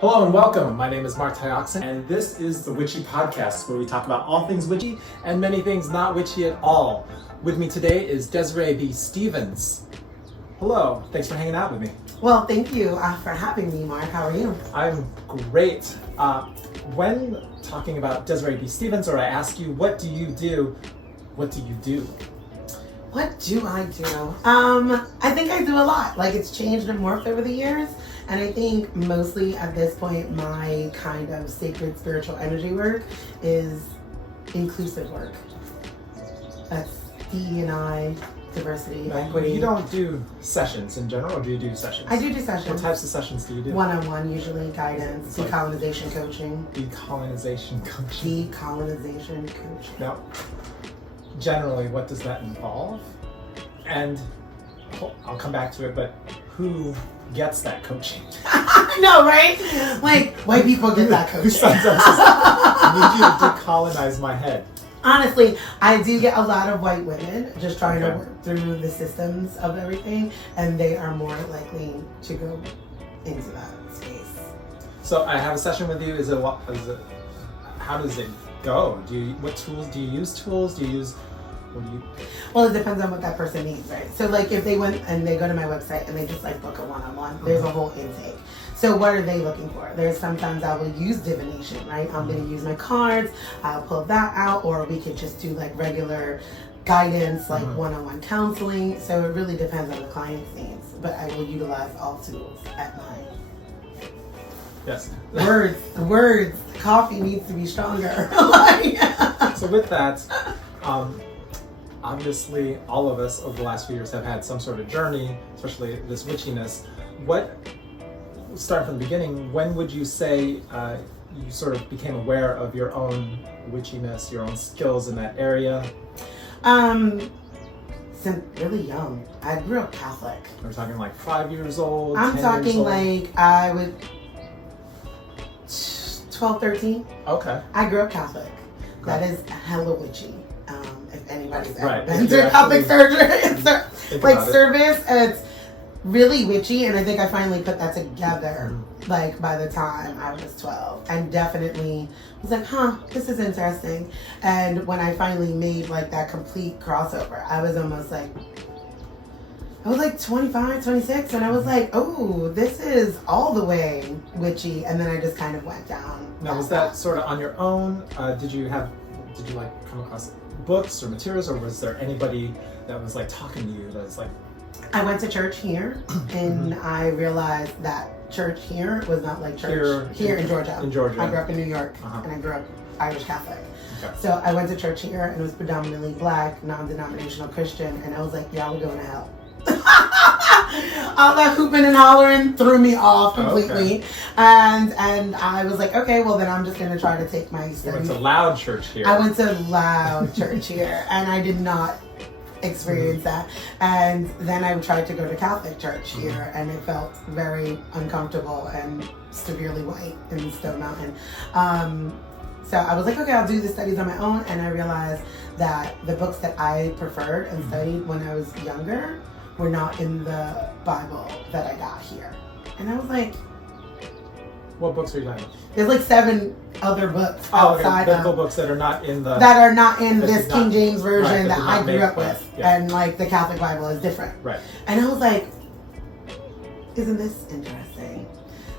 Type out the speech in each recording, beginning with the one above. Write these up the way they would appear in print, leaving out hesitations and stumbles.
Hello and welcome. My name is Mark Tyoxin, and this is the Witchy podcast, where we talk about all things witchy and many things not witchy at all. With me today is Desireé B. Stevens. Hello. Thanks for hanging out with me. Well, thank you for having me, Mark. How are you? I'm great. When talking about Desireé B. Stevens, or I ask you, what do you do? What do you do? What do I do? I think I do a lot. Like, it's changed and morphed over the years. And I think mostly at this point, my kind of sacred spiritual energy work is inclusive work. That's DE&I, diversity, equity. You don't do sessions in general, or do you do sessions? I do sessions. What types of sessions do you do? One-on-one, usually guidance, decolonization coaching. Decolonization coaching. Decolonization coaching. Now, generally, what does that involve? And I'll come back to it, but who gets that coaching? I know, right? Like, white people get that coaching. Who signs up? I need you to decolonize my head. Honestly, I do get a lot of white women just trying to work through the systems of everything, and they are more likely to go into that space. So I have a session with you. How does it go? What tools do you use? Well, it depends on what that person needs, right? So like if they went and they go to my website and they just like book a one-on-one, there's a whole intake. So what are they looking for? There's sometimes I will use divination, right? I'm going to use my cards, I'll pull that out, or we could just do like regular guidance, like one-on-one counseling. So it really depends on the client's needs, but I will utilize all tools at my Yes. words. Coffee needs to be stronger. So with that, obviously all of us over the last few years have had some sort of journey, especially this witchiness. Starting from the beginning, when would you say you sort of became aware of your own witchiness, your own skills in that area? Since really young. I grew up Catholic. We're talking like 5 years old? I'm 10 talking years old? like I was 12, 13. Okay. I grew up Catholic. Okay. That is hella witchy. If anybody's ever Right. been to a Catholic Surgery, service, it's really witchy, and I think I finally put that together like by the time I was 12, and definitely was like, this is interesting. And when I finally made like that complete crossover, I was almost like, I was like 25, 26, and I was like, oh, this is all the way witchy. And then I just kind of went down. Now, was that sort of on your own? Did you like come across books or materials, or was there anybody that was like talking to you that's like... I went to church here, and I realized that church here was not like church here in Georgia. In Georgia. I grew up in New York, and I grew up Irish Catholic. Okay. So I went to church here, and it was predominantly black, non-denominational Christian, and I was like, y'all are going to hell. All that hooping and hollering threw me off completely. Okay. And I was like, okay, well then I'm just going to try to take my studies. You went to loud church here. I went to loud church here, and I did not experience that. And then I tried to go to Catholic church here, and it felt very uncomfortable and severely white in Stone Mountain. So I was like, okay, I'll do the studies on my own, and I realized that the books that I preferred and studied when I was younger were not in the Bible that I got here. And I was like... What books are you talking about? There's like 7 other books outside biblical books that are not in the... That are not in this King James version that I grew up with. Yeah. And like the Catholic Bible is different. Right. And I was like, isn't this interesting?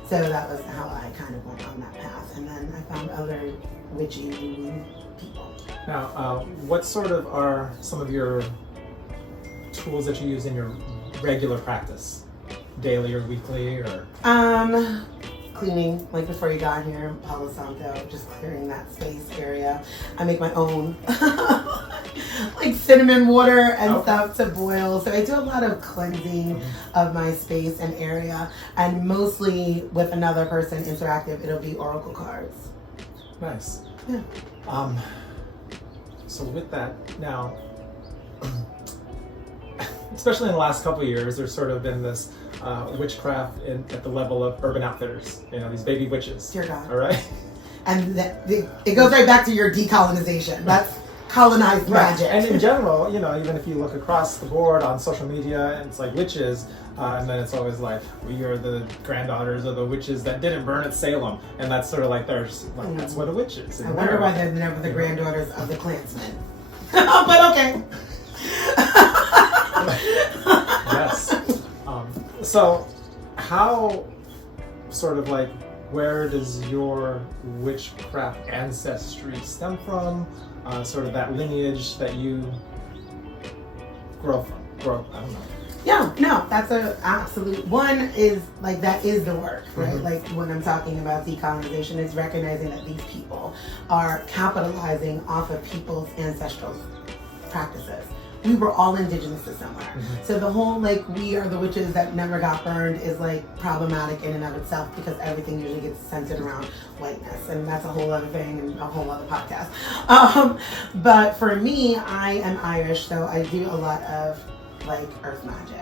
So that was how I kind of went on that path. And then I found other witchy people. Now, what sort of are some of your tools that you use in your regular practice? Daily or weekly or? Cleaning, like before you got here, Palo Santo, just clearing that space area. I make my own like cinnamon water and stuff to boil. So I do a lot of cleansing of my space and area, and mostly with another person interactive, it'll be oracle cards. Nice. Yeah. So with that, now, especially in the last couple of years, there's sort of been this witchcraft at the level of Urban Outfitters, these baby witches. Dear God. All right? And it goes right back to your decolonization. That's colonized magic. And in general, even if you look across the board on social media, and it's like witches, And then it's always like, we are the granddaughters of the witches that didn't burn at Salem. And that's sort of like, that's what a witch is. I wonder why they're never the granddaughters of the Klansmen. But okay. Yes. So how, sort of like, where does your witchcraft ancestry stem from? Sort of that lineage that you grow from? I don't know. Yeah, no, that's a absolute one. Is like, that is the work, right? Mm-hmm. Like, when I'm talking about decolonization, it's recognizing that these people are capitalizing off of people's ancestral practices. We were all indigenous to somewhere. Mm-hmm. So the whole, like, we are the witches that never got burned is, like, problematic in and of itself, because everything usually gets centered around whiteness. And that's a whole other thing and a whole other podcast. But for me, I am Irish, so I do a lot of, like, earth magic.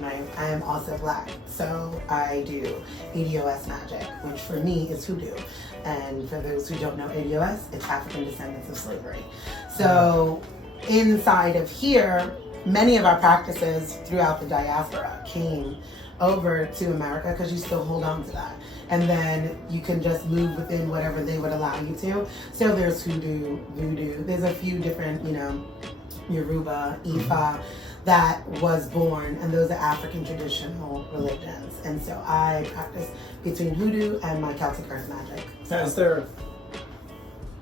Right? I am also Black, so I do ADOS magic, which for me is hoodoo. And for those who don't know ADOS, it's African descendants of slavery. So inside of here, many of our practices throughout the diaspora came over to America, because you still hold on to that. And then you can just move within whatever they would allow you to. So there's hoodoo, voodoo, there's a few different, Yoruba, Ifa, that was born, and those are African traditional religions. And so I practice between hoodoo and my Celtic earth magic. Now, is there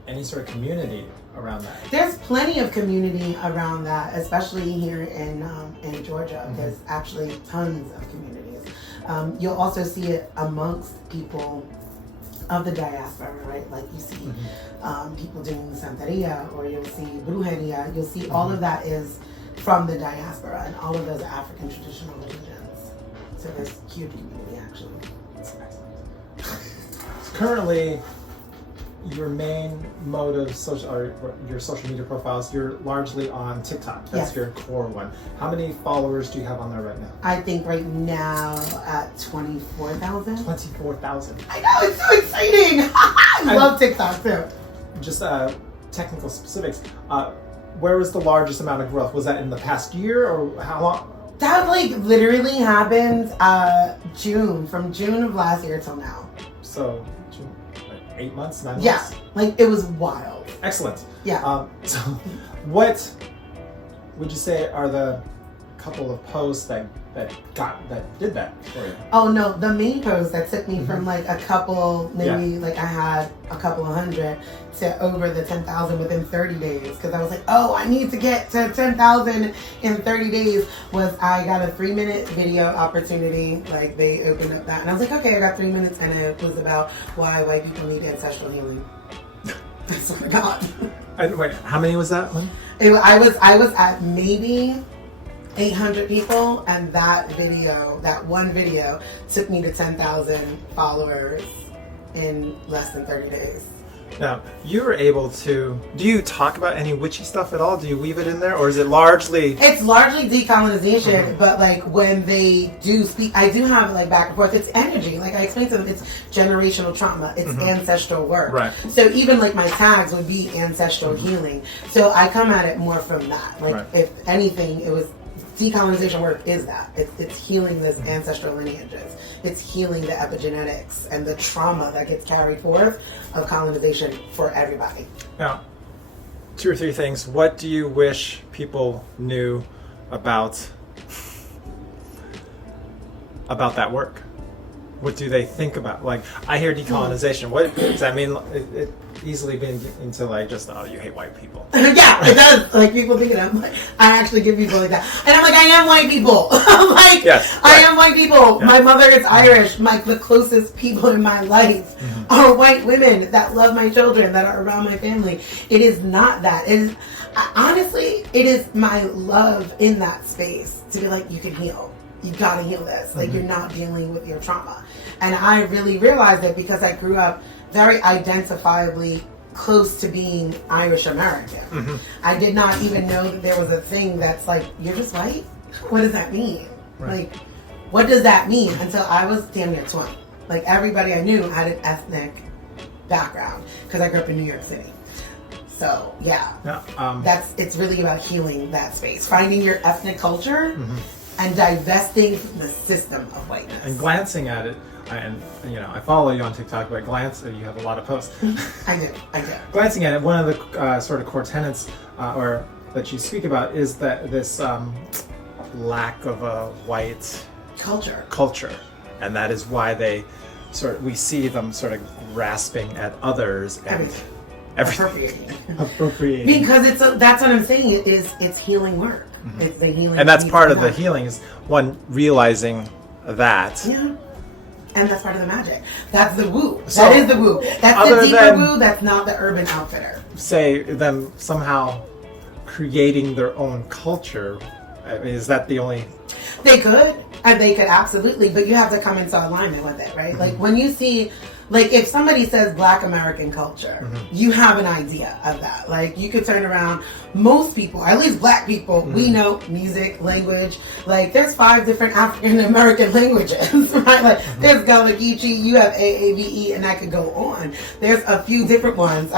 any sort of community around that? There's plenty of community around that, especially here in Georgia. Mm-hmm. There's actually tons of communities. You'll also see it amongst people of the diaspora, right? Like, you see people doing Santeria, or you'll see Brujeria. You'll see all of that is from the diaspora, and all of those are African traditional religions. So there's huge community, actually. That's excellent. Currently, your main mode of your social media profiles, you're largely on TikTok. That's Yes. your core one. How many followers do you have on there right now? I think right now at 24,000. 24,000. I know, it's so exciting! I love TikTok too. Just technical specifics. Where was the largest amount of growth? Was that in the past year, or how long? That like literally happened from June of last year till now. So, like 8 months, 9 months? Yeah, like it was wild. Excellent. Yeah. So, what would you say are the couple of posts that did that for you? Oh no, the main post that took me from like a couple, maybe like I had a couple of hundred, to over the 10,000 within 30 days. Because I was like, oh, I need to get to 10,000 in 30 days. Was I got a 3-minute video opportunity. Like, they opened up that, and I was like, okay, I got 3 minutes, and it was about why white people need ancestral healing. I swear to God. And wait, how many was that one? I was at maybe 800 people, and that one video took me to 10,000 followers in less than 30 days. Now, you were able to, do you talk about any witchy stuff at all? Do you weave it in there, or is it largely? It's largely decolonization, but like when they do speak, I do have like back and forth. It's energy. Like I explained to them, it's generational trauma. It's ancestral work. Right. So even like my tags would be ancestral healing. So I come at it more from that. Like if anything, it was decolonization work is that. It's healing the ancestral lineages. It's healing the epigenetics and the trauma that gets carried forth of colonization for everybody. Now, 2 or 3 things. What do you wish people knew about that work? What do they think about? Like, I hear decolonization. What does that mean? It easily being into like just, oh, you hate white people. Yeah, it does. Like, people think that I actually give people like that, and I'm like, I am white people. Like, yes, right. I am white people. Yeah. My mother is Irish. The closest people in my life are white women that love my children, that are around my family. It is not that. And honestly, it is my love in that space to be like, you can heal. You gotta heal this. Like, you're not dealing with your trauma. And I really realized it because I grew up very identifiably close to being Irish American. I did not even know that there was a thing that's like, you're just white? What does that mean? Right. Like, what does that mean? Until I was damn near 20. Like, everybody I knew had an ethnic background because I grew up in New York City. So yeah, it's really about healing that space, finding your ethnic culture, and divesting the system of whiteness. And glancing at it, and I follow you on TikTok, but you have a lot of posts. I do. Glancing at it, one of the sort of core tenets, or that you speak about, is that this lack of a white culture, and that is why we see them sort of grasping at others and appropriating. Because that's what I'm saying. It's healing work. Mm-hmm. It's the healing, and that's part of the healing, is one realizing that. Yeah. And that's part of the magic. That's the woo. That is the woo. That's the deeper woo. That's not the Urban Outfitter. Say them somehow creating their own culture. Is that the only? They could, and they could absolutely, but you have to come into alignment with it, right? Mm-hmm. Like when you see, like if somebody says Black American culture, mm-hmm. you have an idea of that. Like you could turn around, most people, at least Black people, mm-hmm. we know music, language, like there's 5 different African American languages, right? Like mm-hmm. there's Gullah Geechee, you have AAVE, and I could go on. There's a few different ones,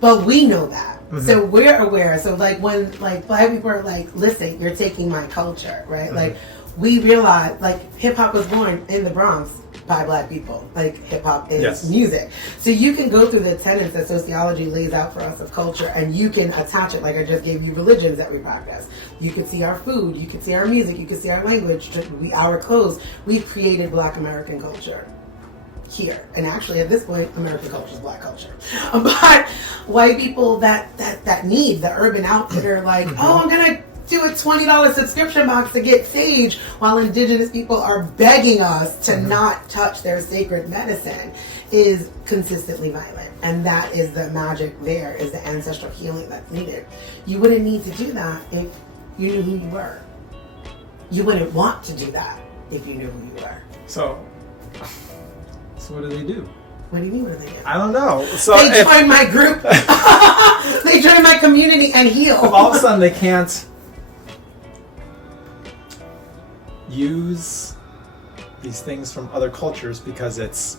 but we know that. Mm-hmm. So we're aware. So like when like Black people are like, listen, you're taking my culture, right? Mm-hmm. Like we realize like hip hop was born in the Bronx by Black people. Like hip hop is music. So you can go through the tenets that sociology lays out for us of culture, and you can attach it. Like I just gave you religions that we practice. You can see our food, you can see our music, you can see our language, our clothes. We've created Black American culture here, and actually at this point American culture is Black culture, but white people that need the Urban Outfitter, like mm-hmm. oh, I'm gonna do a $20 subscription box to get Sage, while indigenous people are begging us to mm-hmm. not touch their sacred medicine, is consistently violent. And that is the magic. There is the ancestral healing that's needed. You wouldn't need to do that if you knew who you were. You wouldn't want to do that if you knew who you were. So what do they do? What do you mean, what do they do? I don't know. So they join my group. They join my community and heal. All of a sudden they can't use these things from other cultures because it's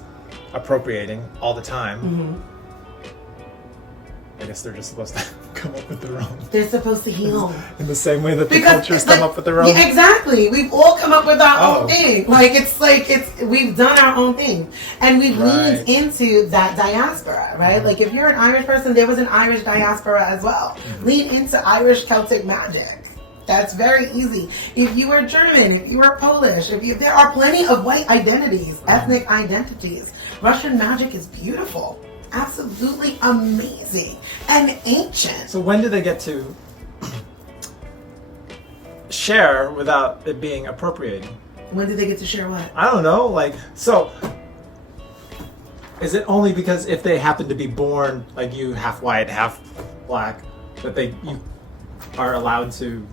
appropriating all the time. Mm-hmm. I guess they're just supposed to come up with their own. They're supposed to heal. In the same way that the cultures come up with their own. Yeah, exactly. We've all come up with our own thing. We've done our own thing. And we've leaned into that diaspora, right? Mm-hmm. Like if you're an Irish person, there was an Irish diaspora as well. Mm-hmm. Lean into Irish Celtic magic. That's very easy. If you were German, if you were Polish, there are plenty of white identities, mm-hmm. ethnic identities. Russian magic is beautiful. Absolutely amazing and ancient. So when do they get to share without it being appropriating? When do they get to share what? I don't know. So is it only because if they happen to be born like you, half white, half Black, that you are allowed to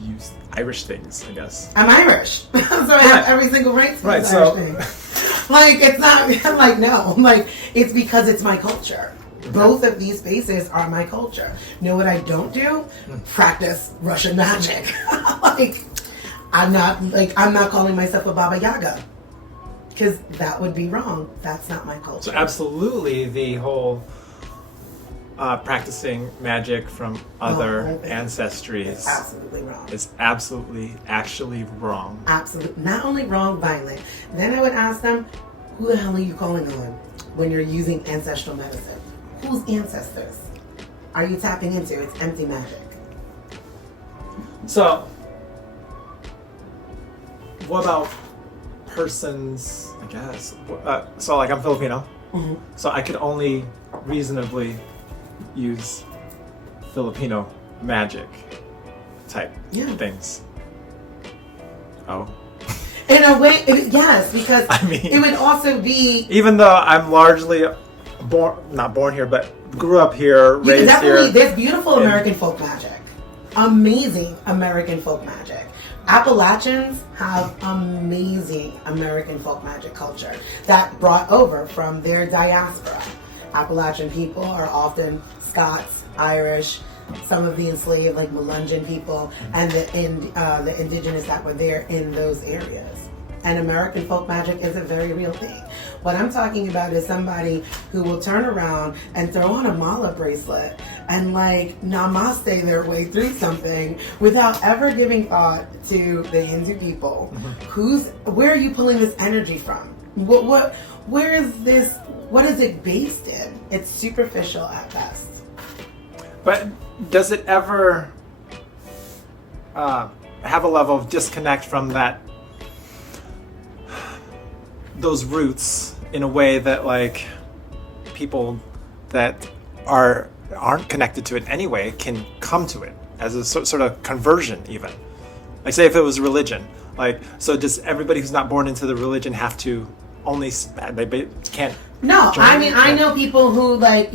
use Irish things, I guess? I'm Irish. So I have every single race to use Irish things. It's not no. It's because it's my culture. Okay. Both of these spaces are my culture. Know what I don't do? Practice Russian magic. I'm not calling myself a Baba Yaga, because that would be wrong. That's not my culture. So absolutely, the whole practicing magic from other ancestries is absolutely wrong. It's absolutely actually wrong. Absolutely. Not only wrong, violent. Then I would ask them, who the hell are you calling on when you're using ancestral medicine? Whose ancestors are you tapping into? It's empty magic. So, what about persons, I guess? So I'm Filipino, mm-hmm. so I could only reasonably use Filipino magic type things. Oh. In a way, yes, because it would also be... Even though I'm largely not born here, but grew up here, raised here. There's beautiful American folk magic. Amazing American folk magic. Appalachians have amazing American folk magic culture that brought over from their diaspora. Appalachian people are often Scots, Irish, some of the enslaved, like Melungeon people, and the indigenous that were there in those areas. and American folk magic is a very real thing. What I'm talking about is somebody who will turn around and throw on a mala bracelet and like namaste their way through something without ever giving thought to the Hindu people. Where are you pulling this energy from? Where is this? What is it based in? It's superficial at best. But does it ever have a level of disconnect from those roots in a way that like people that aren't connected to it anyway can come to it as a sort of conversion even? Like say if it was religion, like so does everybody who's not born into the religion have to only they can't? No, I mean I know people who like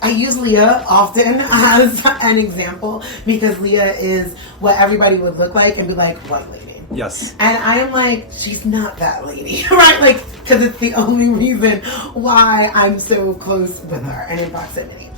I use Leah often as an example because Leah is what everybody would look like and be like, white lady. Yes. And I am like, she's not that lady, right? Like, because it's the only reason why I'm so close with her and in proximity.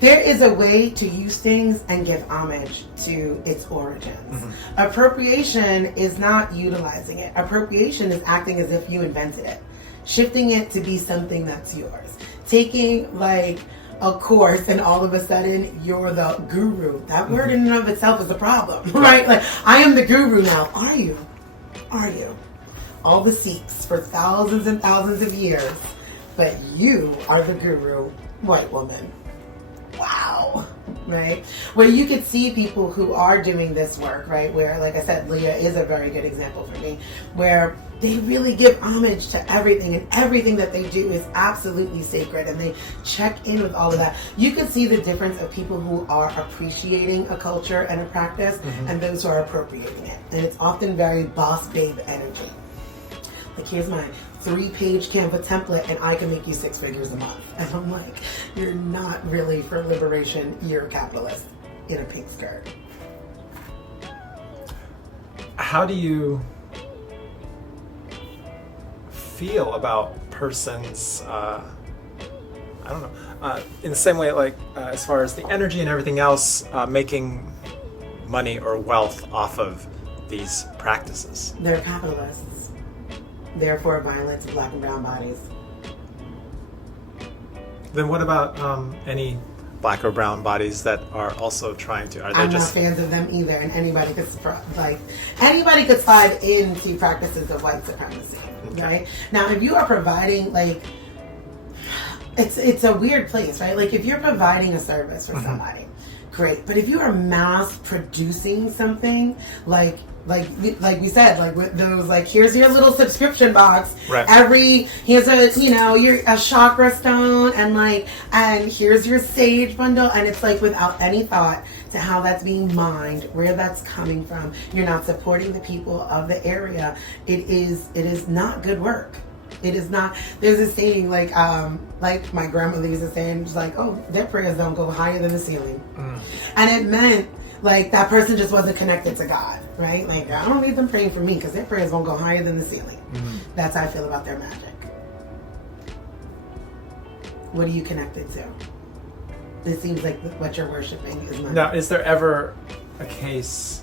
There is a way to use things and give homage to its origins. Appropriation is not utilizing it. Appropriation is acting as if you invented it, shifting it to be something that's yours. Taking like a course and all of a sudden you're the guru. That word in and of itself is a problem, right? Like, I am the guru now. Are you? Are you? All the Sikhs for thousands and thousands of years, but you are the guru, white woman. Wow. Right? Where you could see people who are doing this work, right? Where, like I said, Leah is a very good example for me, where they really give homage to everything and everything that they do is absolutely sacred and they check in with all of that. You can see the difference of people who are appreciating a culture and a practice and those who are appropriating it. And it's often very boss babe energy. Like, here's my 3-page Canva template and I can make you 6 figures a month. And I'm like, you're not really for liberation, you're a capitalist in a pink skirt. How do you feel about persons, I don't know, in the same way, like as far as the energy and everything else, making money or wealth off of these practices? They're capitalists. Therefore violence of black and brown bodies. Then what about any black or brown bodies that are also trying to? Are they I'm just not fans of them either, and anybody could slide into practices of white supremacy, right? Now, if you are providing like, it's a weird place, right? Like if you're providing a service for somebody, great. But if you are mass producing something like we said, like with those, like here's your little subscription box. Right. Here's a chakra stone and here's your sage bundle, and it's like without any thought to how that's being mined, where that's coming from. You're not supporting the people of the area. It is not good work. It is not. There's a saying like my grandmother used to say, and she's like, oh, their prayers don't go higher than the ceiling. And it meant like that person just wasn't connected to God, right? Like, I don't need them praying for me because their prayers won't go higher than the ceiling. That's how I feel about their magic. What are you connected to? It seems like what you're worshiping is money. Now, is there ever a case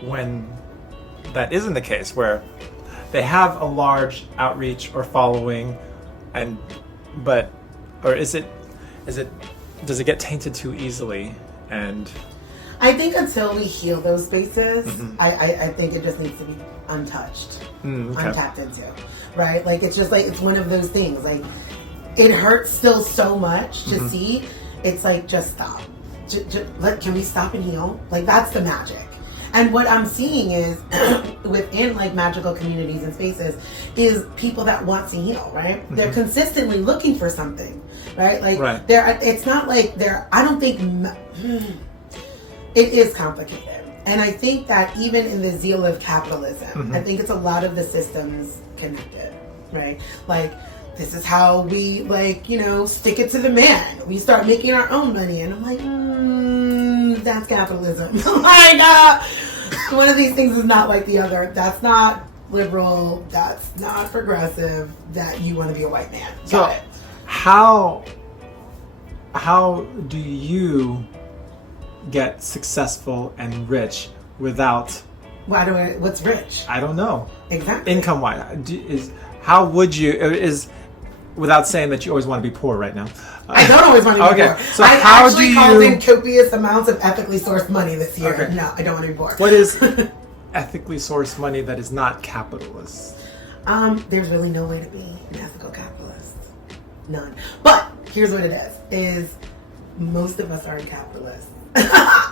when that isn't the case, where they have a large outreach or following, does it get tainted too easily? And I think until we heal those spaces, I think it just needs to be untouched, untapped into, right? Like it's just like it's one of those things. Like it hurts still so much to see. It's like just stop. Can we stop and heal? Like that's the magic. And what I'm seeing is within like magical communities and spaces is people that want to heal, right? They're consistently looking for something, right? Like it's not like I don't think it is complicated. And I think that even in the zeal of capitalism, I think it's a lot of the systems connected, right? Like this is how we stick it to the man. We start making our own money. And I'm like, that's capitalism. One of these things is not like the other. That's not liberal. That's not progressive. That you want to be a white man. Got it. How do you get successful and rich without What's rich? I don't know. Exactly. Income wise, how would you without saying that you always want to be poor right now? I don't always want to be okay. poor. So I've how actually do called you? in copious amounts of ethically sourced money this year. Okay. No, I don't want to be poor. What is ethically sourced money that is not capitalist? There's really no way to be an ethical capitalist. None. But here's what it is most of us aren't capitalists.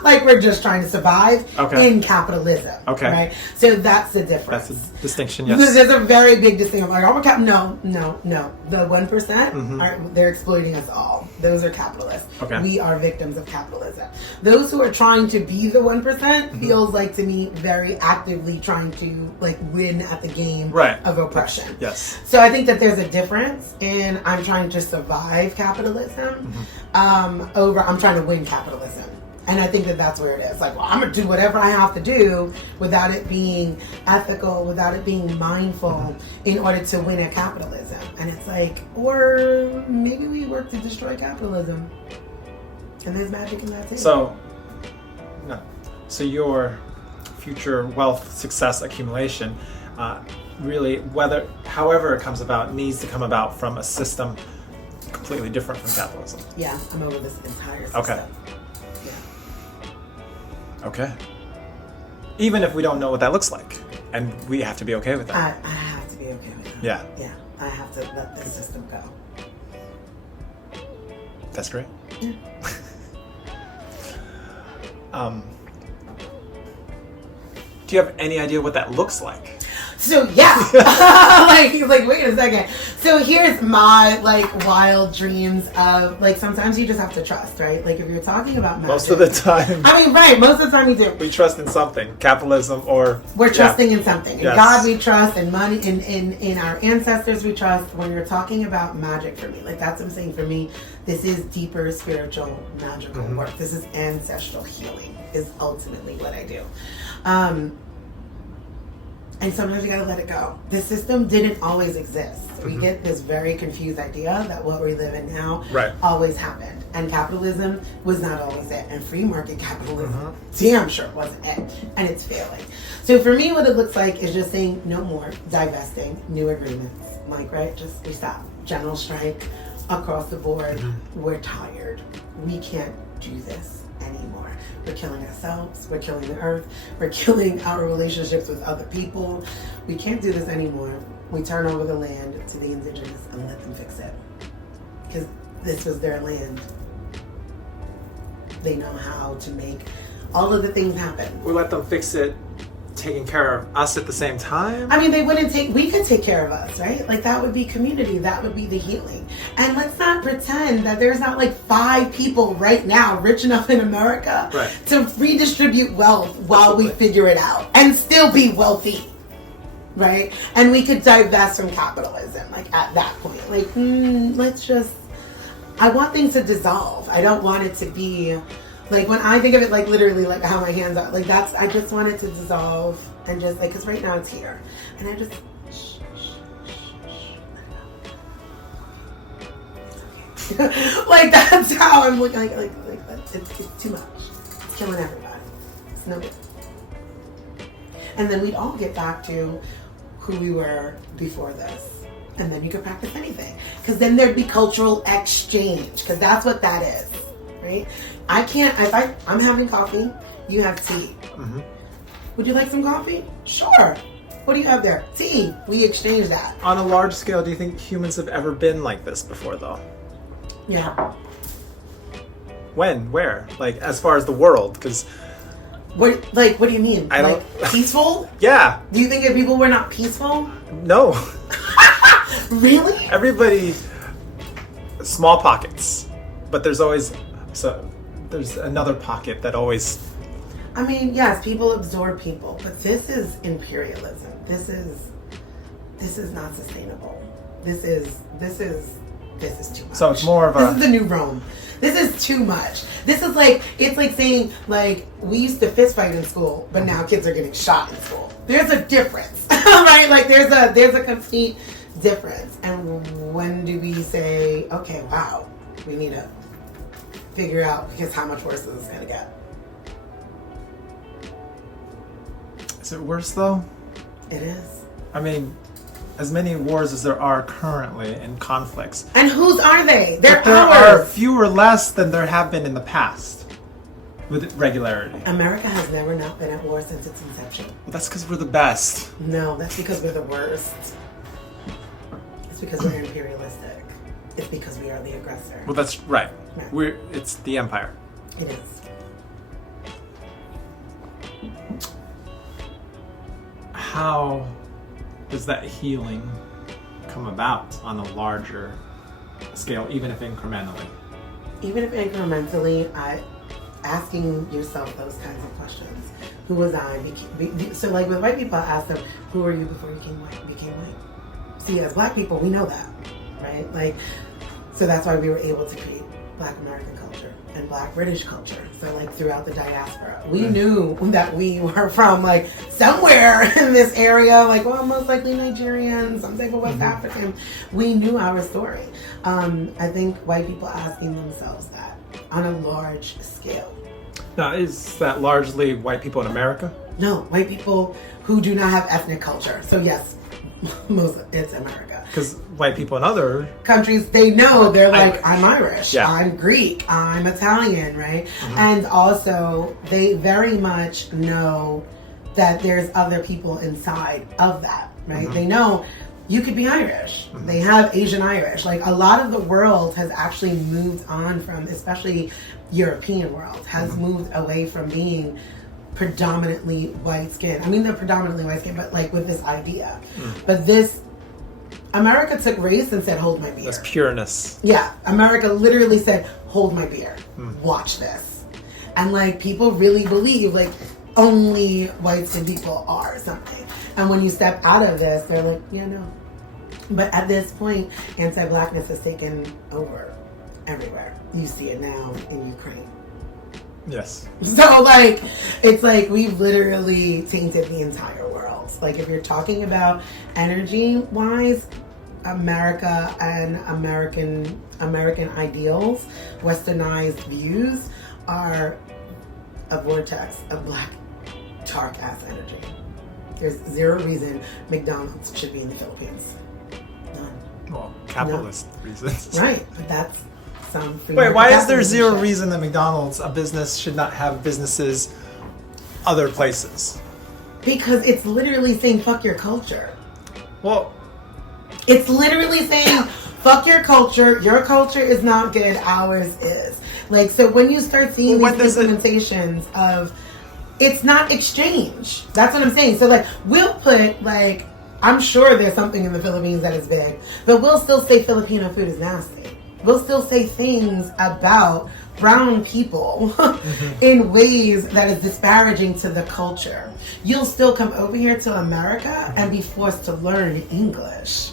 Like we're just trying to survive in capitalism. Okay. Right? So that's the difference. That's a distinction, yes. There's a very big distinction. Like, no. The 1%, they're exploiting us all. Those are capitalists. Okay. We are victims of capitalism. Those who are trying to be the 1% feels like to me very actively trying to like win at the game of oppression. Yes. So I think that there's a difference in I'm trying to survive capitalism over I'm trying to win capitalism. And I think that that's where it is. Like, well, I'm going to do whatever I have to do without it being ethical, without it being mindful in order to win at capitalism. And it's like, or maybe we work to destroy capitalism. And there's magic in that too. So your future wealth, success, accumulation, really, however it comes about, needs to come about from a system completely different from capitalism. Yeah, I'm over this entire system. Okay. Okay. Even if we don't know what that looks like, and we have to be okay with that. I have to be okay with that. Yeah. Yeah. I have to let the system go. That's great. Yeah. Do you have any idea what that looks like? So yeah, like wait a second. So here's my like wild dreams of like sometimes you just have to trust, right? Like if you're talking about magic, most of the time. I mean, right? Most of the time you do. We trust in something, capitalism, or we're trusting in something. In yes. God we trust, in money, in our ancestors we trust. When you're talking about magic, for me, like that's what I'm saying. For me, this is deeper spiritual, magical work. This is ancestral healing. Is ultimately what I do. And sometimes you gotta let it go. The system didn't always exist. We get this very confused idea that what we live in now always happened. And capitalism was not always it. And free market capitalism, damn sure wasn't it. And it's failing. So for me, what it looks like is just saying no more, divesting, new agreements. Like, right, just we stop. General strike across the board. We're tired. We can't do this anymore. We're killing ourselves. We're killing the earth. We're killing our relationships with other people. We can't do this anymore. We turn over the land to the indigenous and let them fix it. Because this was their land. They know how to make all of the things happen. We let them fix it, taking care of us at the same time? I mean, we could take care of us, right? Like that would be community, that would be the healing. And let's not pretend that there's not like 5 people right now rich enough in America to redistribute wealth while we figure it out and still be wealthy, right? And we could divest from capitalism, like at that point. Like, I want things to dissolve. I don't want it to be like when I think of it, like literally, like how my hands are, like I just want it to dissolve and just like, because right now it's here, and I just like that's how I'm looking. Like that's it's too much. It's killing everybody. It's no good. And then we'd all get back to who we were before this, and then you could practice anything, because then there'd be cultural exchange, because that's what that is, right? I can't, I'm having coffee, you have tea. Would you like some coffee? Sure. What do you have there? Tea. We exchange that. On a large scale, do you think humans have ever been like this before, though? Yeah. When? Where? Like, as far as the world? Because... What do you mean? I don't... Like, peaceful? Yeah. Do you think if people were not peaceful? No. Really? Everybody... Small pockets. But there's always... There's another pocket that always... I mean, yes, people absorb people, but this is imperialism. This is not sustainable. This is too much. So it's more of This is the new Rome. This is too much. This is like, it's like saying, like, we used to fist fight in school, but now kids are getting shot in school. There's a difference, right? Like, there's a complete difference. And when do we say, okay, wow, we need to figure out, because how much worse is this going to get? Is it worse though? It is. I mean, as many wars as there are currently in conflicts. And whose are they? They're But there ours. are fewer less than there have been in the past with regularity. America has never not been at war since its inception. Well, that's because we're the best. No, that's because we're the worst. It's because we're imperialistic. It's because we are the aggressor. Well, that's right. Yeah. It's the empire. It is. How does that healing come about on a larger scale, even if incrementally? Even if incrementally, asking yourself those kinds of questions. Who was I? So like with white people, I ask them, who were you before you became white? See, as black people, we know that, right? Like, so that's why we were able to create Black American culture and Black British culture. So like throughout the diaspora, we knew that we were from like somewhere in this area, like, well, most likely Nigerian, some type of West African. We knew our story. I think white people asking themselves that on a large scale. Now, is that largely white people in America? No, white people who do not have ethnic culture. So yes, it's America. Because white people in other countries, they know, they're like, I'm Irish, yeah. I'm Greek, I'm Italian, right? And also, they very much know that there's other people inside of that, right? They know you could be Irish. They have Asian Irish. Like, a lot of the world has actually moved on from, especially European world, has moved away from being predominantly white skin. I mean, they're predominantly white skin, but like with this idea. But this, America took race and said, hold my beer. That's pureness. Yeah, America literally said, hold my beer. Watch this. And like, people really believe like only white skin people are something. And when you step out of this, they're like, yeah, no. But at this point, anti-blackness has taken over everywhere. You see it now in Ukraine. Yes. So like, it's like we've literally tainted the entire world. Like, if you're talking about energy-wise, America and American ideals, westernized views are a vortex of black dark ass energy. There's zero reason McDonald's should be in the Philippines. None. Well, capitalist reasons. Right, but that's some free. Wait, why is there zero reason that McDonald's, a business, should not have businesses other places? Because it's literally saying fuck your culture. Well, it's literally saying fuck your culture is not good, ours is. Like, so when you start seeing these implementations of, it's not exchange. That's what I'm saying. So like, we'll put like, I'm sure there's something in the Philippines that is big, but we'll still say Filipino food is nasty. We'll still say things about brown people in ways that is disparaging to the culture. You'll still come over here to America and be forced to learn English.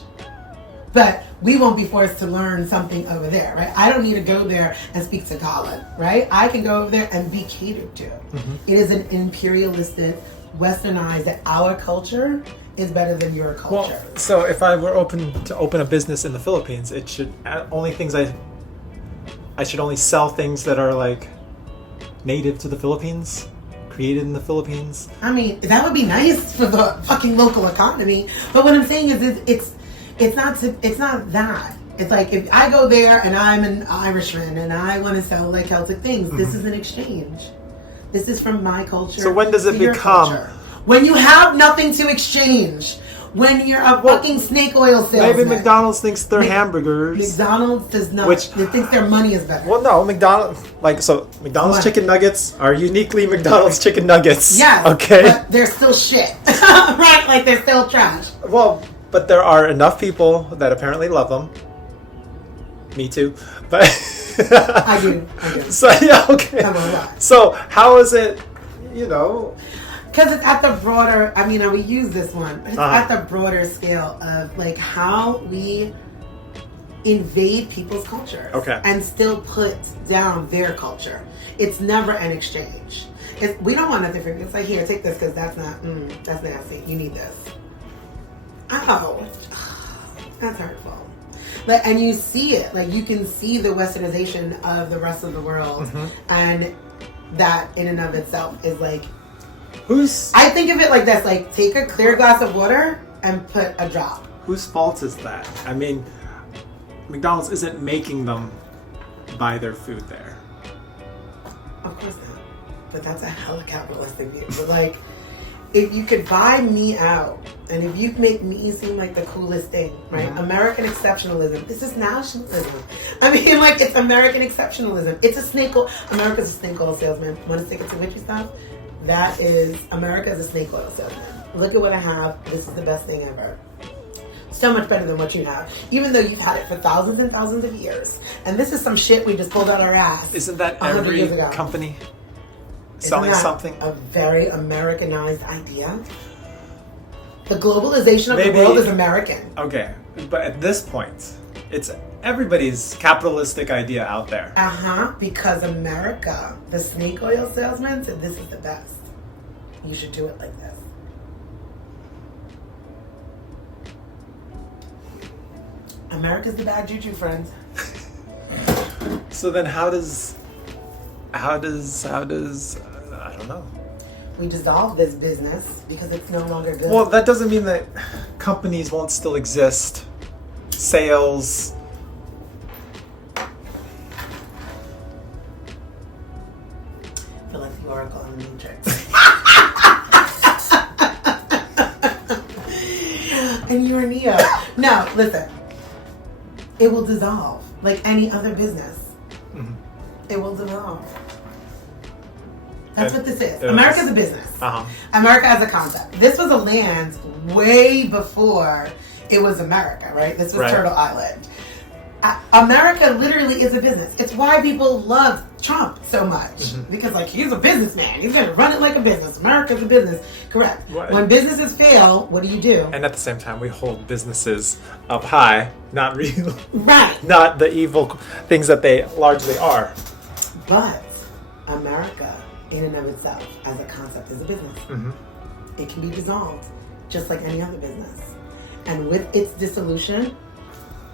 But we won't be forced to learn something over there, right? I don't need to go there and speak Tagalog, right? I can go over there and be catered to. It is an imperialistic, westernized, that our culture is better than your culture. Well, so if I were to open a business in the Philippines, it should I should only sell things that are like native to the Philippines, created in the Philippines. I mean, that would be nice for the fucking local economy. But what I'm saying is, it's not that. It's like, if I go there and I'm an Irishman and I want to sell like Celtic things, this is an exchange. This is from my culture. So when does it become? When you have nothing to exchange. When you're a fucking snake oil salesman. Maybe McDonald's thinks they're hamburgers. McDonald's does not. They think their money is better. Well, no, McDonald's chicken nuggets are uniquely McDonald's chicken nuggets. Yes. Okay. But they're still shit. Right? Like, they're still trash. Well, but there are enough people that apparently love them. Me too. But I do. So yeah, okay. So how is it, Because it's at the broader, I mean, we use this one, but it's at the broader scale of like how we invade people's culture and still put down their culture. It's never an exchange. We don't want nothing from you. It's like, here, take this because that's nasty. You need this. Ow. That's hurtful. Like, and you see it. Like, you can see the westernization of the rest of the world. And that in and of itself is like I think of it like this, like take a clear glass of water and put a drop. Whose fault is that? I mean, McDonald's isn't making them buy their food there. Of course not. But that's a hella capitalistic view. But like, if you could buy me out, and if you make me seem like the coolest thing, right? Mm-hmm. American exceptionalism. This is nationalism. I mean, like, it's American exceptionalism. It's a snake oil. America's a snake oil salesman. Want to stick it to witchy stuff? That is, America is a snake oil salesman. Look at what I have. This is the best thing ever. So much better than what you have, even though you've had it for thousands and thousands of years. And this is some shit we just pulled out our ass. Isn't that every company selling something? A very Americanized idea. The globalization of the world is American. Okay, but at this point, it's everybody's capitalistic idea out there. Because America, the snake oil salesman, said this is the best. You should do it like this. America's the bad juju, friends. So then how does I don't know. We dissolve this business because it's no longer good. Well, that doesn't mean that companies won't still exist. Sales. I feel like the Oracle in the Matrix. And you're Neo. No, listen. It will dissolve like any other business. Mm-hmm. It will dissolve. That's what this is. America's a business. America has a concept. This was a land way before it was America, right? This was Turtle Island. America literally is a business. It's why people love Trump so much. Because, like, he's a businessman. He's going to run it like a business. America's a business. Correct. Right. When businesses fail, what do? And at the same time, we hold businesses up high, not real. Right. Not the evil things that they largely are. But America, in and of itself, as a concept, is a business. It can be dissolved, just like any other business. And with its dissolution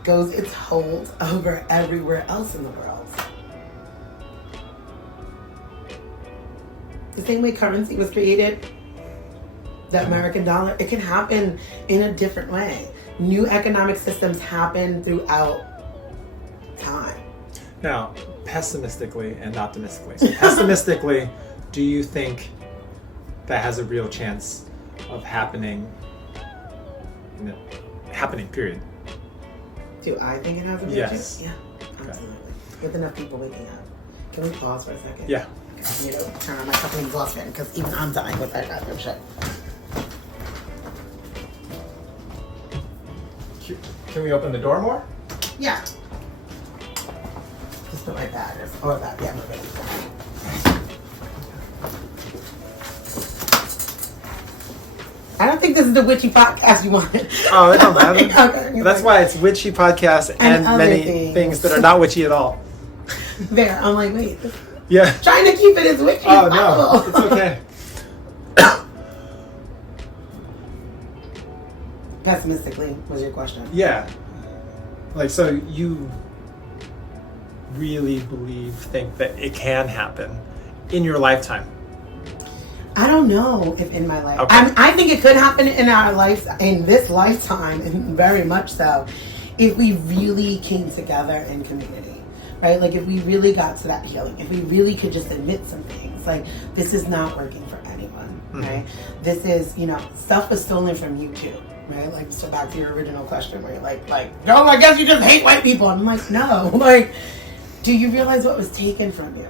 goes its hold over everywhere else in the world. The same way currency was created, the American dollar, it can happen in a different way. New economic systems happen throughout time. Now, pessimistically and optimistically. So pessimistically, do you think that has a real chance of happening? Period. Do I think it has a real chance? Yeah, absolutely. Okay. With enough people waking up. Can we pause for a second? Yeah. I need to turn on my company gloss fan because even I'm dying with that goddamn shit. Can we open the door more? Yeah. Just put my bag. Yeah, move it. I don't think this is the witchy podcast you wanted. Oh, it don't matter. Okay, that's why it's witchy podcast and many things that are not witchy at all. There, I'm like, wait. Yeah. Trying to keep it as witchy as possible. No, it's okay. Pessimistically was your question. Yeah. Like, so you really think that it can happen in your lifetime? I don't know if in my life. Okay. I think it could happen in our life, in this lifetime, and very much so, if we really came together in community, right? Like if we really got to that healing, if we really could just admit some things, like this is not working for anyone, right? This is, stuff was stolen from you too, right? Like, so back to your original question where you're like, no, I guess you just hate white people. I'm like, no, like, do you realize what was taken from you?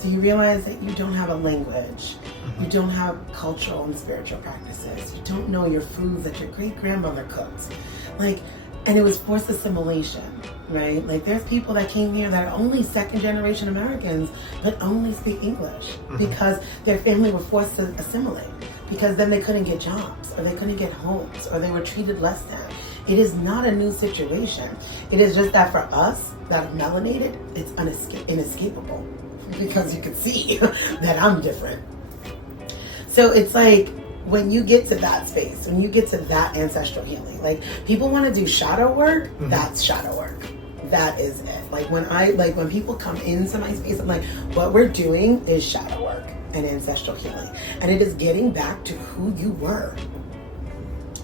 Do you realize that you don't have a language? You don't have cultural and spiritual practices. You don't know your foods that your great-grandmother cooked. Like, and it was forced assimilation, right? Like, there's people that came here that are only second-generation Americans, but only speak English because their family were forced to assimilate, because then they couldn't get jobs, or they couldn't get homes, or they were treated less than. It is not a new situation. It is just that for us that are melanated, it's inescapable, because you can see that I'm different. So it's like, when you get to that space, when you get to that ancestral healing, like people want to do shadow work, that's shadow work. That is it. Like when people come into my space, I'm like, what we're doing is shadow work. and ancestral healing. And it is getting back to who you were.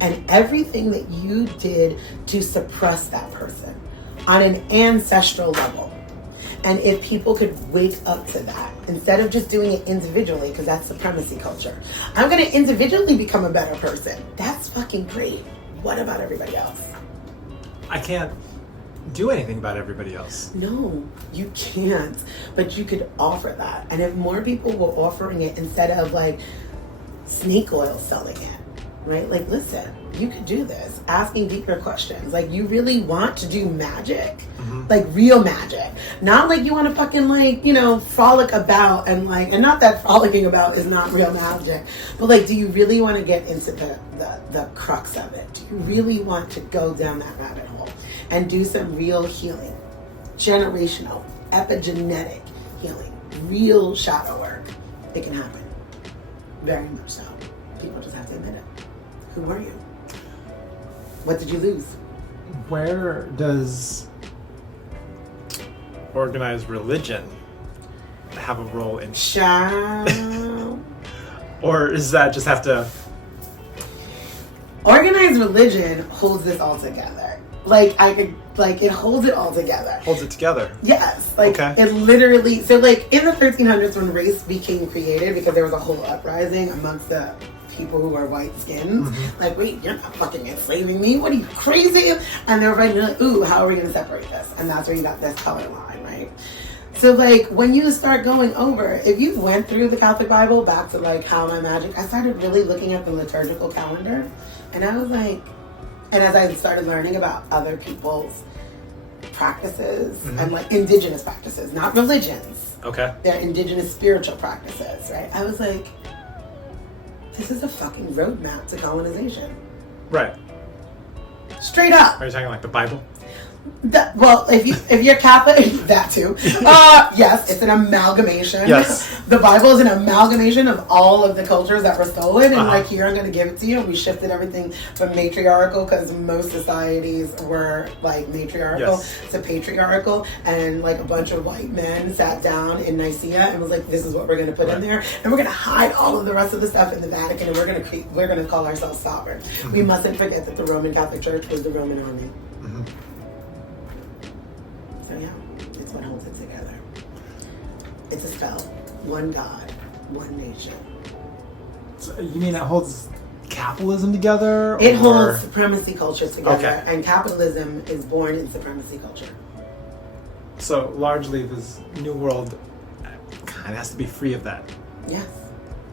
And everything that you did to suppress that person on an ancestral level. And if people could wake up to that, instead of just doing it individually, because that's supremacy culture. I'm going to individually become a better person. That's fucking great. What about everybody else? I can't do anything about everybody else. No, you can't. But you could offer that. And if more people were offering it instead of like snake oil selling it, right? Like, listen, you could do this. Asking deeper questions. Like, you really want to do magic? Mm-hmm. Like, real magic. Not like you want to fucking, like, you know, frolic about and, like, and not that frolicking about is not real magic. But, like, do you really want to get into the crux of it? Do you really want to go down that rabbit hole and do some real healing? Generational, epigenetic healing. Real shadow work. It can happen. Very much so. People just have to admit it. Who were you? What did you lose? Where does organized religion have a role in Child. or does that just have to... Organized religion holds this all together. Like, it holds it all together. Holds it together? Yes. Like, okay. It literally, so like in the 1300s when race became created, because there was a whole uprising amongst the people who were white skinned, like, wait, you're not fucking enslaving me? What are you, crazy? And they were like, ooh, how are we going to separate this? And that's where you got this color line, right? So, like, when you start going over, if you went through the Catholic Bible back to, like, How My Magic, I started really looking at the liturgical calendar, and I was like, and as I started learning about other people's practices and, like, indigenous practices, not religions. Okay. They're indigenous spiritual practices, right? I was like, this is a fucking roadmap to colonization. Right. Straight up. Are you talking like the Bible? Well, if you're Catholic, that too. Yes, it's an amalgamation. Yes. The Bible is an amalgamation of all of the cultures that were stolen, and like, here I'm going to give it to you. And we shifted everything from matriarchal, because most societies were like matriarchal, to patriarchal, and like a bunch of white men sat down in Nicaea and was like, "This is what we're going to put in there, and we're going to hide all of the rest of the stuff in the Vatican, and we're going to call ourselves sovereign." We mustn't forget that the Roman Catholic Church was the Roman army. So yeah, it's what holds it together. It's a spell. One God, one nation. So you mean it holds capitalism together? It holds supremacy cultures together. Okay. And capitalism is born in supremacy culture. So largely this new world kind of has to be free of that. Yes.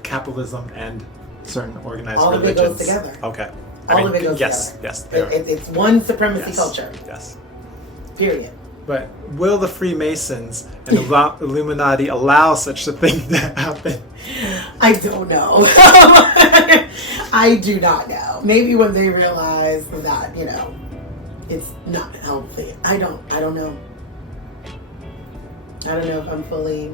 Capitalism and certain organized all religions. All of it goes together. Okay. All of it goes together. Yes. It's one supremacy culture. Yes. Period. But will the Freemasons and the Illuminati allow such a thing to happen? I don't know. I do not know. Maybe when they realize that, you know, it's not healthy. I don't know. I don't know if I'm fully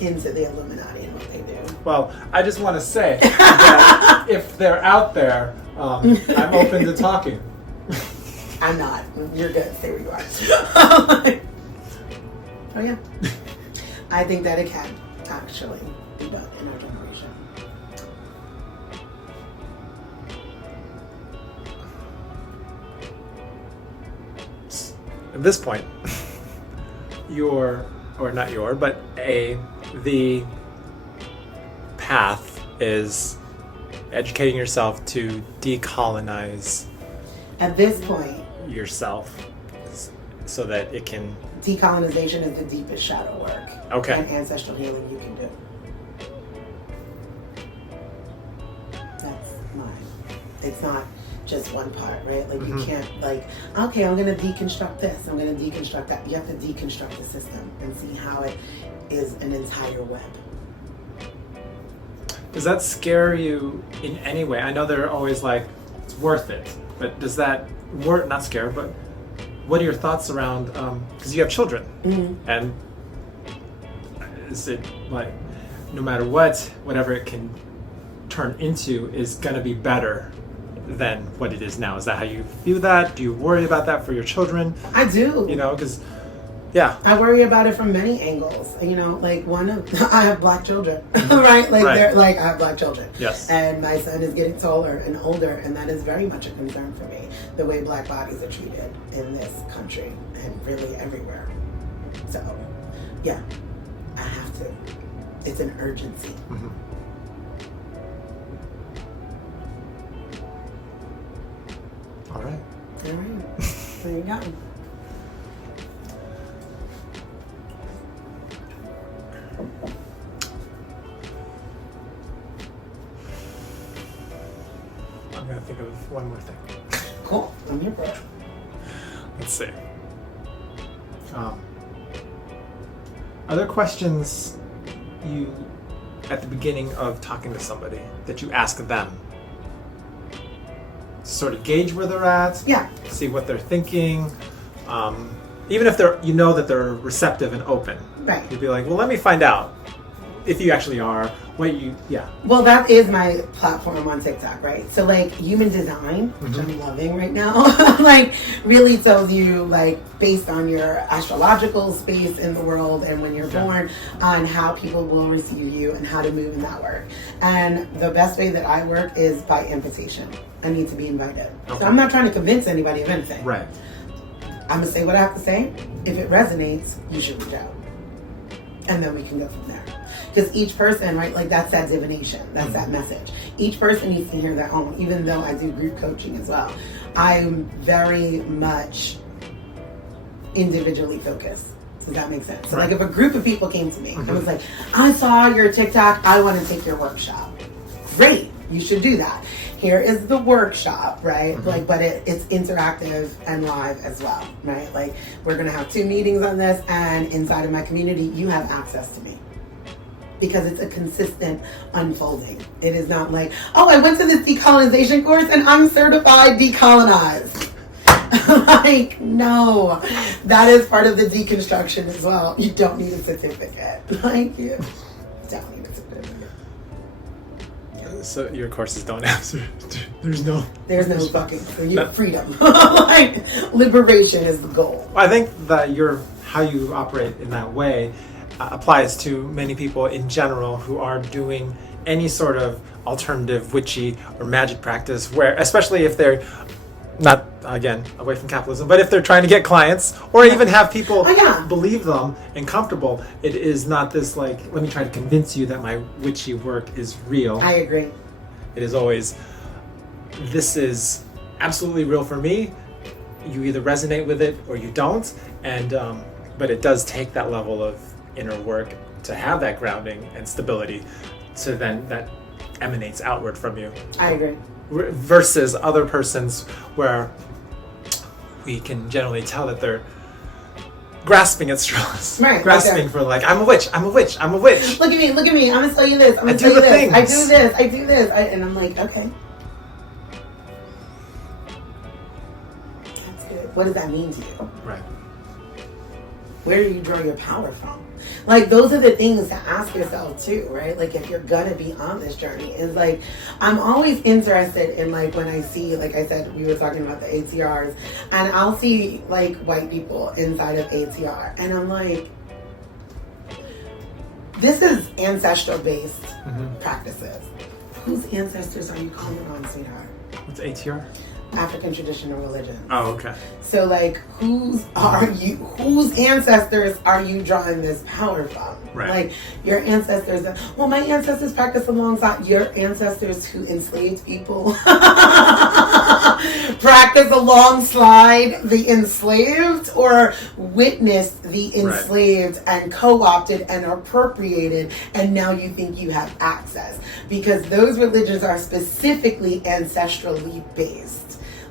into the Illuminati and what they do. Well, I just want to say that if they're out there, I'm open to talking. I'm not. You're good. Stay where you are. Oh, yeah. I think that it can, actually, be done in our generation. At this point, the path is educating yourself to decolonize At this point, yourself so that it can... Decolonization is the deepest shadow work. Okay. And ancestral healing you can do. That's mine. It's not just one part, right? Like, you can't, like, okay, I'm going to deconstruct this, I'm going to deconstruct that. You have to deconstruct the system and see how it is an entire web. Does that scare you in any way? I know they're always like, it's worth it, but does that work? Not scare, but what are your thoughts around, because you have children, and is it like, no matter whatever it can turn into is going to be better than what it is now? Is that how you view that? Do you worry about that for your children? I do. You know, because Yeah. I worry about it from many angles. You know, like I have black children, right? Like they're like, I have black children. Yes. And my son is getting taller and older, and that is very much a concern for me. The way black bodies are treated in this country and really everywhere. So, yeah, I have to. It's an urgency. Mm-hmm. All right. All right. There you go. I'm going to think of one more thing. Cool. I'm here for it. Let's see. Other questions you, at the beginning of talking to somebody, that you ask them? Sort of gauge where they're at. Yeah. See what they're thinking. Even if they're, you know that they're receptive and open. Right. You'd be like, well, let me find out if you actually are. Yeah. Well, that is my platform on TikTok, right? So like human design, which I'm loving right now, like really tells you like based on your astrological space in the world and when you're born on how people will receive you and how to move in that work. And the best way that I work is by invitation. I need to be invited. Okay. So I'm not trying to convince anybody of anything. Right. I'm gonna say what I have to say. If it resonates, you should reach out. And then we can go from there. Because each person, right, like that's that divination, that's that message. Each person needs to hear their own, even though I do group coaching as well. I'm very much individually focused. Does that make sense? So like if a group of people came to me and was like, I saw your TikTok, I want to take your workshop. Great, you should do that. Here is the workshop, right? Like, but it's interactive and live as well, right? Like we're gonna have 2 meetings on this, and inside of my community, you have access to me. Because it's a consistent unfolding. It is not like, oh, I went to this decolonization course and I'm certified decolonized. Like, no, that is part of the deconstruction as well. You don't need a certificate. Like, you don't need a certificate. So your courses don't answer. There's no fucking freedom. Like, liberation is the goal. I think that how you operate in that way applies to many people in general who are doing any sort of alternative witchy or magic practice, where especially if they're not, again, away from capitalism, but if they're trying to get clients or even have people believe them and comfortable, it is not this like, let me try to convince you that my witchy work is real. I agree. It is always, this is absolutely real for me. You either resonate with it or you don't, and but it does take that level of inner work to have that grounding and stability, so then that emanates outward from you. I agree. Versus other persons where we can generally tell that they're grasping at straws. Right. Grasping for like, I'm a witch, I'm a witch, I'm a witch. Look at me, I'm gonna tell you this, I'm gonna tell you this. I do this. And I'm like, okay. That's good. What does that mean to you? Right. Where do you draw your power from? Like, those are the things to ask yourself too, right? Like, if you're gonna be on this journey, is like, I'm always interested in like when I see, like I said, we were talking about the ATRs, and I'll see like white people inside of ATR, and I'm like, this is ancestral based practices. Whose ancestors are you calling on, sweetheart? What's ATR? African traditional religion. Oh, okay. So like, whose ancestors are you drawing this power from? Right. Like your ancestors, well, my ancestors practiced alongside your ancestors who enslaved people. Practice alongside the enslaved, or witnessed the enslaved and co-opted and appropriated, and now you think you have access. Because those religions are specifically ancestrally based.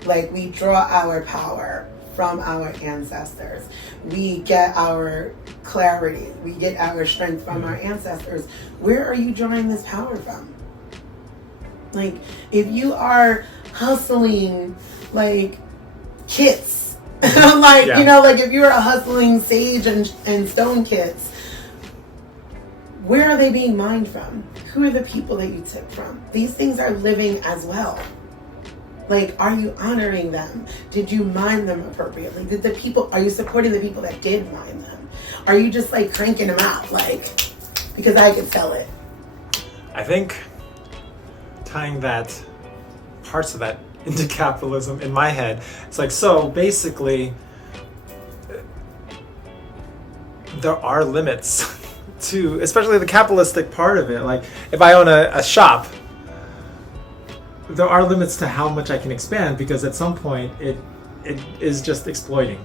Like, we draw our power from our ancestors. We get our clarity. We get our strength from our ancestors. Where are you drawing this power from? Like, if you are hustling, like, kits, like, you know, like if you're a hustling sage and stone kits, where are they being mined from? Who are the people that you took from? These things are living as well. Like, are you honoring them? Did you mine them appropriately? Are you supporting the people that did mine them? Are you just like cranking them out? Like, because I could sell it. I think tying parts of that into capitalism in my head, it's like, so basically there are limits to, especially the capitalistic part of it. Like, if I own a shop, there are limits to how much I can expand, because at some point it is just exploiting.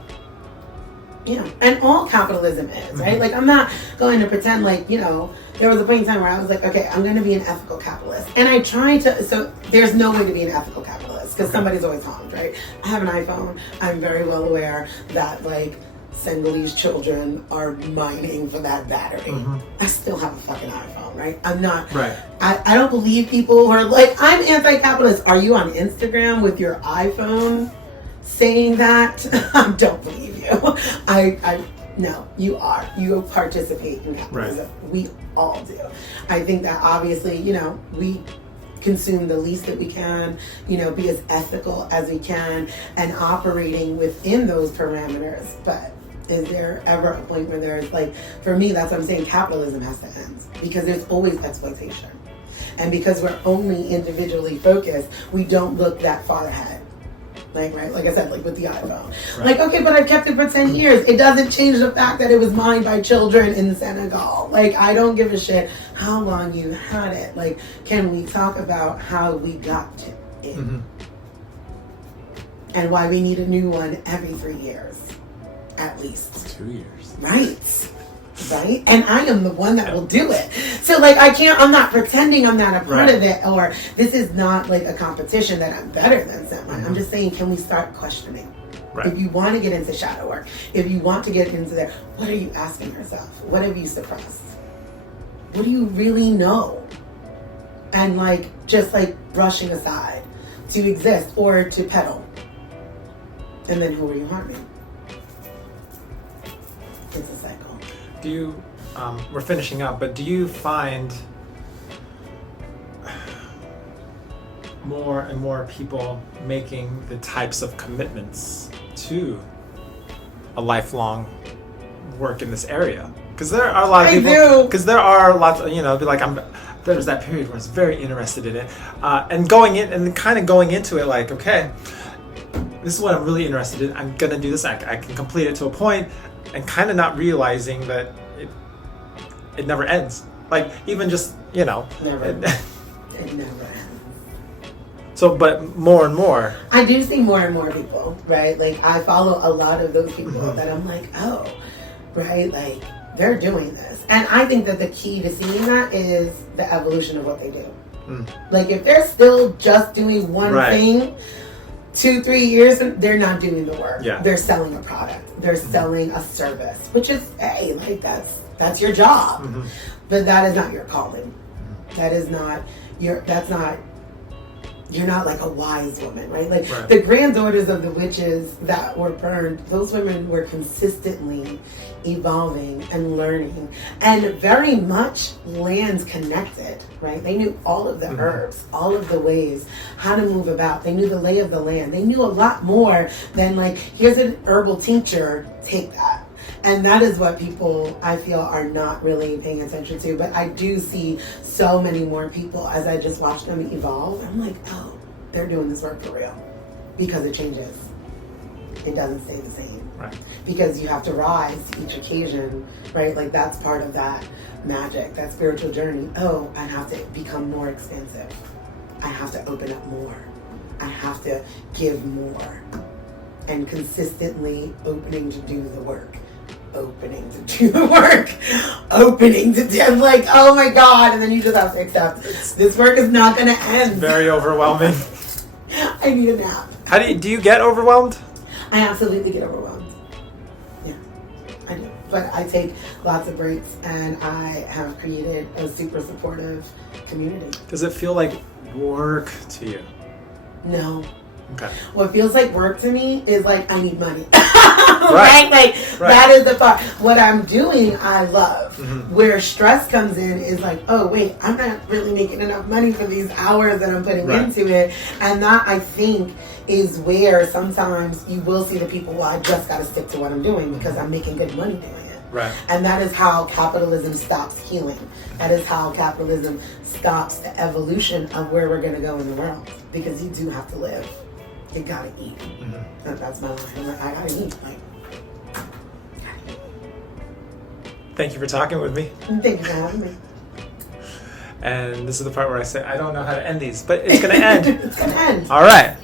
Yeah, and all capitalism is, right? Like, I'm not going to pretend like, there was a point in time where I was like, okay, I'm going to be an ethical capitalist. And I tried to, so there's no way to be an ethical capitalist, because somebody's always harmed, right? I have an iPhone. I'm very well aware that, like, Senegalese children are mining for that battery. I still have a fucking iPhone, right? I'm not, right. I don't believe people who are like, I'm anti-capitalist. Are you on Instagram with your iPhone saying that? I don't believe you. No, you are. You participate in capitalism. Right. We all do. I think that obviously, we consume the least that we can, be as ethical as we can and operating within those parameters. But is there ever a point where there's like, for me, that's what I'm saying, capitalism has to end, because there's always exploitation. And because we're only individually focused, we don't look that far ahead. Like, right, like I said, like with the iPhone. Right. Like, okay, but I've kept it for 10 years. It doesn't change the fact that it was mined by children in Senegal. Like, I don't give a shit how long you had it. Like, can we talk about how we got to it? And why we need a new one every 3 years, at least. 2 years. Right? And I am the one that will do it. So, like, I'm not pretending I'm not a part of it, or this is not like a competition that I'm better than someone. I'm just saying, can we start questioning? Right. If you want to get into shadow work, if you want to get into there, what are you asking yourself? What have you suppressed? What do you really know? And like, just like brushing aside to exist or to peddle. And then who are you harming? It's a cycle. Do you, we're finishing up, but do you find more and more people making the types of commitments to a lifelong work in this area? Because there are a lot of people. Because there are lots, be like, there's that period where I was very interested in it, and going into it like, okay, this is what I'm really interested in. I'm gonna do this. I can complete it to a point, and kind of not realizing that it never ends. Like, even just, Never. It never ends. So, but more and more. I do see more and more people, right? Like, I follow a lot of those people that I'm like, oh, right? Like, they're doing this. And I think that the key to seeing that is the evolution of what they do. Like, if they're still just doing one thing, 2-3 years, they're not doing the work. Yeah. They're selling a product. They're selling a service, which is, hey, like, that's your job. But that is not your calling. That is not you're not like a wise woman, right? Like, the granddaughters of the witches that were burned, those women were consistently evolving and learning, and very much land connected, right? They knew all of the herbs, all of the ways, how to move about. They knew the lay of the land. They knew a lot more than like, here's an herbal tincture, take that. And that is what people, I feel, are not really paying attention to. But I do see so many more people as I just watch them evolve. I'm like, oh, they're doing this work for real. Because it changes. It doesn't stay the same. Right. Because you have to rise to each occasion, right? Like, that's part of that magic, that spiritual journey. Oh, I have to become more expansive. I have to open up more. I have to give more. And consistently opening to do the work. Opening to do the work, opening to do, I'm like, oh my God, and then you just have to accept this work is not going to end. It's very overwhelming. I need a nap. Do you get overwhelmed? I absolutely get overwhelmed. Yeah, I do. But I take lots of breaks, and I have created a super supportive community. Does it feel like work to you? No. Okay. What feels like work to me is like I need money. Right. Like that is the part. What I'm doing, I love. Mm-hmm. Where stress comes in is like, oh wait, I'm not really making enough money for these hours that I'm putting into it. And that, I think, is where sometimes you will see the people, well, I just got to stick to what I'm doing because I'm making good money doing it. Right. And that is how capitalism stops healing. That is how capitalism stops the evolution of where we're going to go in the world. Because you do have to live. You got to eat. Mm-hmm. That's my life. I'm like, I got to eat. Like, thank you for talking with me. thank you for having me. And this is the part where I say, I don't know how to end these, but it's going to end. It's going to end. All right.